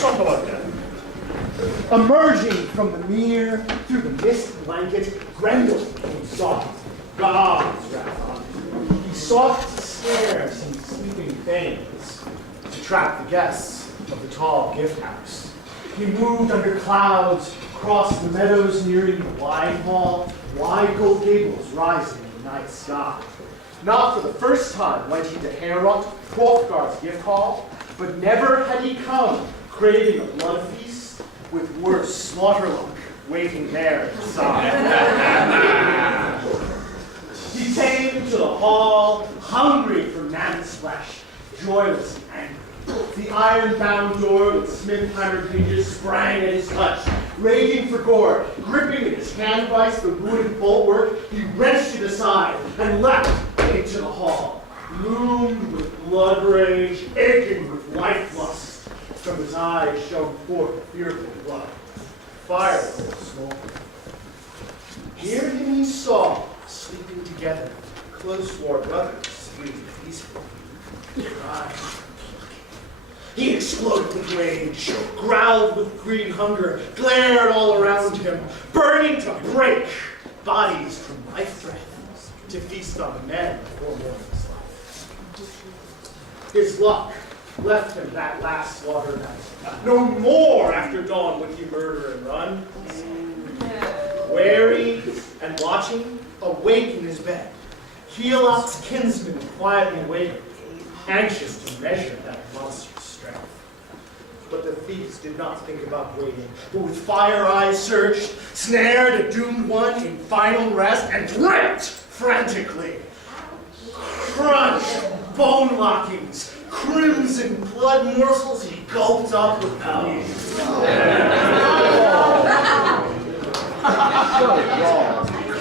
Talk about that. Emerging from the mere through the mist blanket, Grendel sought God's wrath on him. He sought to snare some sleeping things, to trap the guests of the tall gift house. He moved under clouds, crossed the meadows nearing the wide hall, wide gold gables rising in the night sky. Not for the first time went he to Herod, Hrothgar's gift hall, but never had he come craving a blood feast with worse slaughter luck waiting there inside. He came to the hall hungry for man's flesh, joyless and angry. The iron-bound door with smith-hammered hinges sprang at his touch. Raging for gore, gripping in his hand vice the ruined bulwark, he wrenched it aside and leapt into the hall, loomed with blood rage, aching with life lust. From his eyes shone forth fearful blood, fire smoke. Near him he saw, sleeping together, close war brothers, breathing peacefully. He exploded with rage, growled with green hunger, glared all around him, burning to break bodies from life breath, to feast on men before morning's life. His luck left him that last slaughter night. No more after dawn would he murder and run. Wary and watching, awake in his bed, Heolot's kinsman quietly waited, anxious to measure that monster's strength. But the thieves did not think about waiting, but with fire eyes searched, snared a doomed one in final rest, and ripped frantically. Crunch, bone lockings, crimson blood morsels he gulped up with mouth.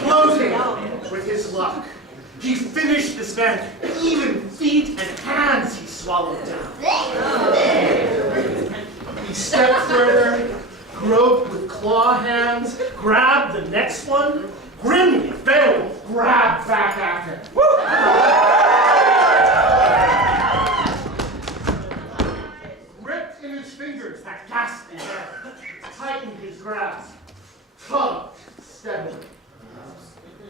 Closing with his luck, he finished this man, even feet and hands he swallowed down. He stepped further, groped with claw hands, grabbed the next one, grimly failed, grabbed back at him. Ripped in his fingers that ghastly hand, tightened his grasp, tugged steadily.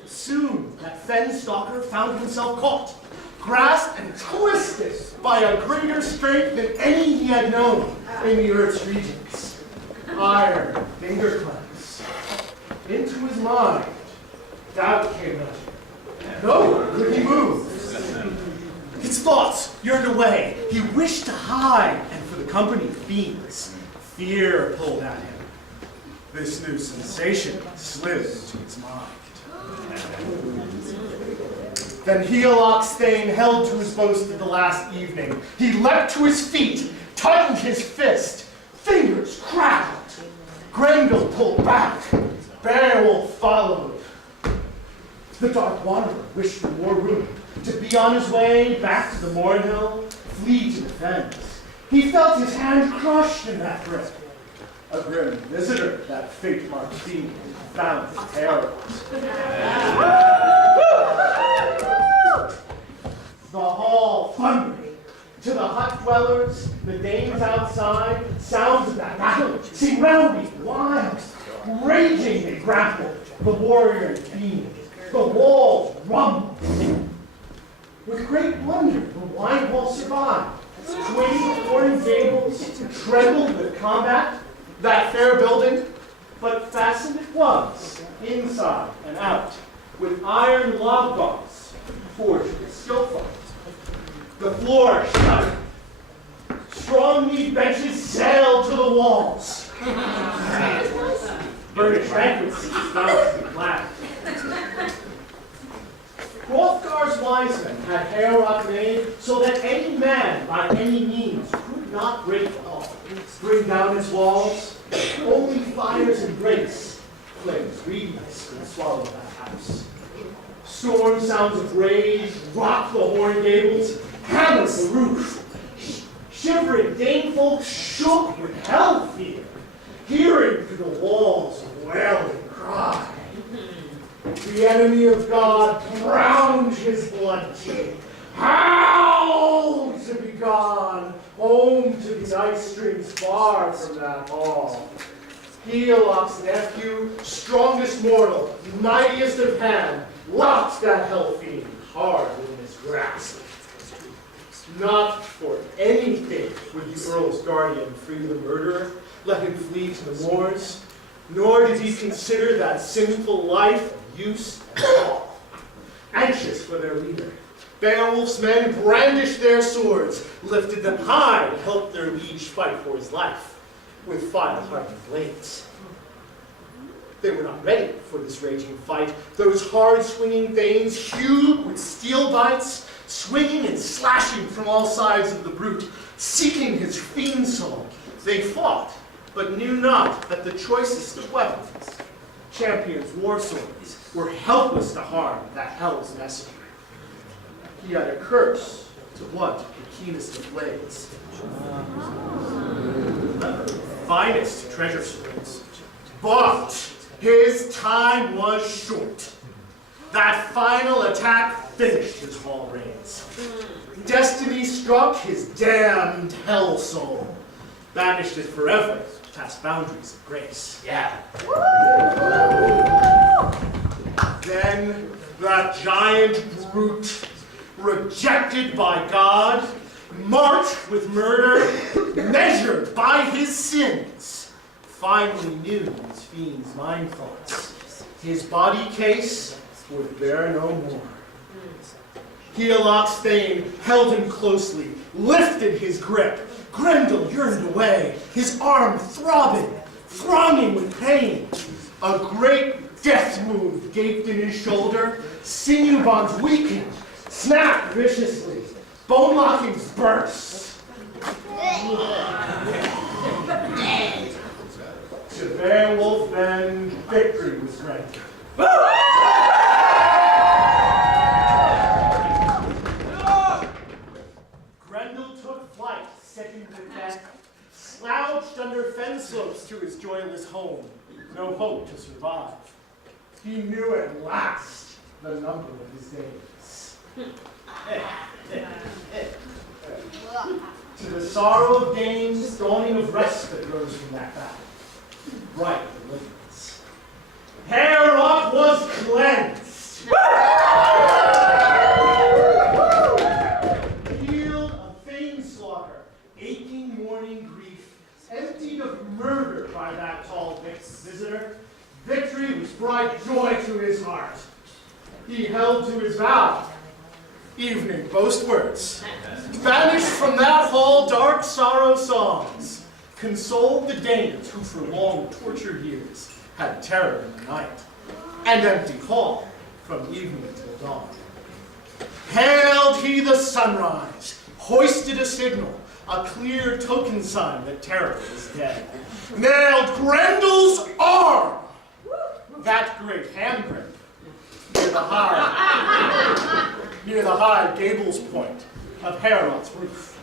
Soon that fen stalker found himself caught, grasped and twisted by a greater strength than any he had known in the earth's regions. Iron finger clamps. Into his mind, doubt came at him. Nowhere could he move. His thoughts yearned away. He wished to hide, and for the company of fiends, fear pulled at him. This new sensation slid into his mind. Then Heolot's Thane held to his boast of the last evening. He leapt to his feet, tightened his fist, fingers crackled. Grendel pulled back, Beowulf followed. The Dark Wanderer wished for more room, to be on his way back to the Mournhill, flee to defend. He felt his hand crushed in that grip. A grim visitor, that fate-marked fiend, found his terror. The hall thundered. To the hut dwellers, the dames outside, sounds of that battle seemed rowdy, wild. Raging they grappled, the warrior and fiend. The walls rumbled. With great wonder, the wide wall survived. Twin horned gables trembled with combat, that fair building, but fastened it was, inside and out, with iron log bars forged with skillful. The floor shuddered. Strong-kneed benches sailed to the walls. Burnished banquet seats bounced and clapped. Hrothgar's wise men had Herod made so that any man by any means could not break the hall, bring down its walls. Only fires and grace, flames reedless, could swallow that house. Storm sounds of rage rocked the horn gables, hammered the roof. Shivering Dane folk shook with hell fear, hearing through the walls a wailing cry. The enemy of God drowned his blood teeth. How? streams far from that hall. Heolok's nephew, strongest mortal, mightiest of hand, locked that hell fiend hard in his grasp. Not for anything would the Earl's guardian free the murderer, let him flee to the moors, nor did he consider that sinful life of use at all. Anxious for their leader, Beowulf's men brandished their swords, lifted them high to help their liege fight for his life, with file-hardened blades. They were not ready for this raging fight. Those hard-swinging thanes hewed with steel bites, swinging and slashing from all sides of the brute, seeking his fiend soul. They fought, but knew not that the choicest of weapons, champions' war swords, were helpless to harm that hell's messenger. He had a curse to blunt the keenest of blades. Finest treasure swords. But his time was short. That final attack finished his hall reigns. Destiny struck his damned hell soul, banished it forever past boundaries of grace. Yeah. Then that giant brute, rejected by God, marked with murder, measured by his sins, finally knew his fiend's mind thoughts. His body case would bear no more. Heolok's thane held him closely, lifted his grip. Grendel yearned away, his arm throbbing, thronging with pain. A great death wound gaped in his shoulder, sinew bonds weakened, snapped viciously, bone lockings burst. To Beowulf then victory was granted. Grendel took flight, sickened with death, slouched under fen slopes to his joyless home, no hope to survive. He knew at last the number of his days. To the sorrow of games, dawning of respite rose from that battle, bright deliverance. Heorot was cleansed. Healed of vain slaughter, aching morning grief, emptied of murder by that tall visitor, victory was bright joy to his heart. He held to his vow. Evening boast words. Banished from that hall dark sorrow songs, consoled the Danes who for long tortured years had terror in the night, and empty hall from evening till dawn. Hailed he the sunrise, hoisted a signal, a clear token sign that terror was dead. Nailed Grendel's arm, that great hand grip, near the high gables point of Heorot's roof.